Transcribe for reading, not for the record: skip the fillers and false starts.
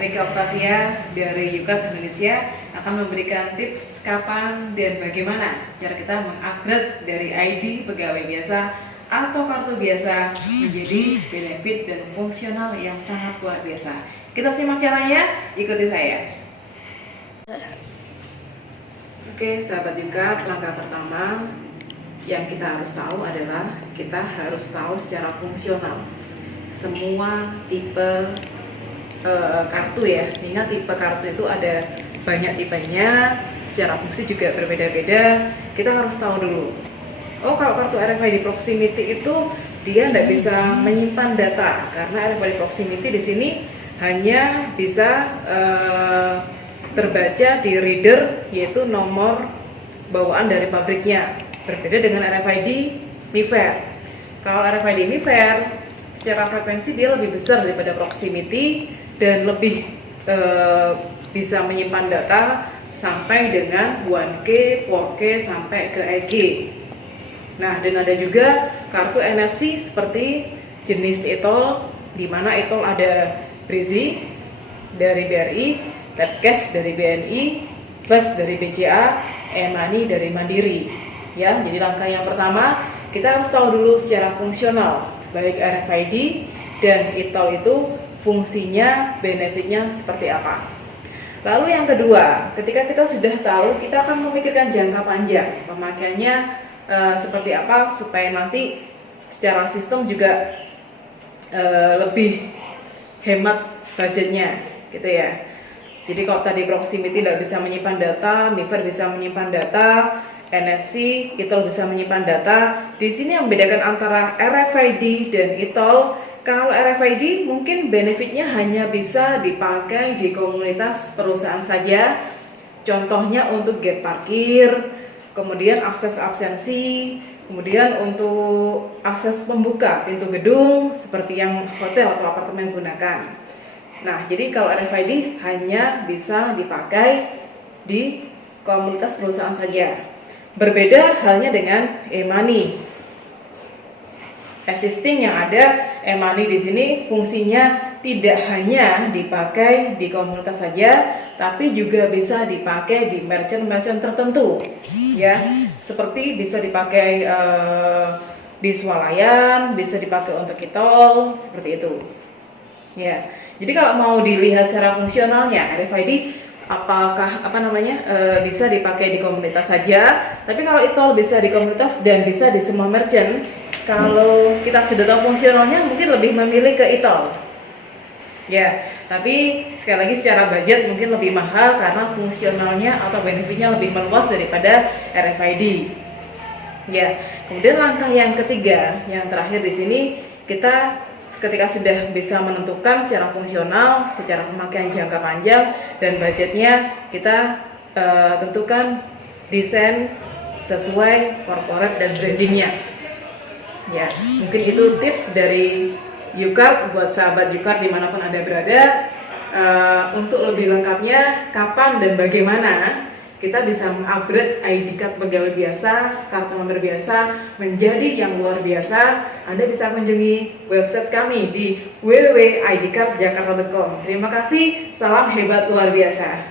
Rika Octavia dari Yukat Indonesia akan memberikan tips kapan dan bagaimana cara kita mengupgrade dari ID pegawai biasa atau kartu biasa menjadi benefit dan fungsional yang sangat luar biasa. Kita simak caranya, ikuti saya. Oke, sahabat Yukat, langkah pertama yang kita harus tahu adalah kita harus tahu secara fungsional semua tipe kartu ya. Ingat, tipe kartu itu ada banyak tipenya, secara fungsi juga berbeda-beda. Kita harus tahu dulu. Oh, kalau kartu RFID proximity itu dia tidak bisa menyimpan data karena RFID proximity di sini hanya bisa terbaca di reader, yaitu nomor bawaan dari pabriknya. Berbeda dengan RFID MIFARE. Kalau RFID MIFARE secara frekuensi dia lebih besar daripada proximity dan lebih bisa menyimpan data sampai dengan 1K, 4K sampai ke 8K. Nah, dan ada juga kartu NFC seperti jenis ETOL, di mana ETOL ada Brizi dari BRI, Tapcash dari BNI, Plus dari BCA, e-money dari Mandiri. Ya, jadi langkah yang pertama kita harus tahu dulu secara fungsional baik RFID dan ETOL itu fungsinya, benefitnya seperti apa. Lalu yang kedua, ketika kita sudah tahu, kita akan memikirkan jangka panjang pemakaiannya seperti apa supaya nanti secara sistem juga lebih hemat budgetnya, gitu ya. Jadi kalau tadi proximity tidak bisa menyimpan data, MIFARE bisa menyimpan data, NFC, ETOL bisa menyimpan data. Di sini yang membedakan antara RFID dan ETOL, kalau RFID mungkin benefitnya hanya bisa dipakai di komunitas perusahaan saja. Contohnya untuk gate parkir, kemudian akses absensi, kemudian untuk akses pembuka pintu gedung seperti yang hotel atau apartemen gunakan. Nah, jadi kalau RFID hanya bisa dipakai di komunitas perusahaan saja. Berbeda halnya dengan e-money. Existing yang ada e-money di sini fungsinya tidak hanya dipakai di komunitas saja, tapi juga bisa dipakai di merchant-merchant tertentu, ya. Seperti bisa dipakai di swalayan, bisa dipakai untuk ETOL, seperti itu. Ya. Jadi kalau mau dilihat secara fungsionalnya, RFID apakah bisa dipakai di komunitas saja, tapi kalau ETOL bisa di komunitas dan bisa di semua merchant. Kalau kita sudah tahu fungsionalnya, mungkin lebih memilih ke ETOL. Ya, tapi sekali lagi secara budget mungkin lebih mahal karena fungsionalnya atau benefitnya lebih meluas daripada RFID. Ya, kemudian langkah yang ketiga, yang terakhir di sini, kita ketika sudah bisa menentukan secara fungsional, secara pemakaian jangka panjang dan budgetnya, kita tentukan desain sesuai corporate dan brandingnya. Ya, mungkin itu tips dari Yukat buat sahabat Yukat dimanapun Anda berada. Untuk lebih lengkapnya, kapan dan bagaimana kita bisa mengupgrade ID card pegawai biasa, kartu nomor biasa menjadi yang luar biasa, Anda bisa kunjungi website kami di www.idcardjakarta.com. Terima kasih, salam hebat luar biasa.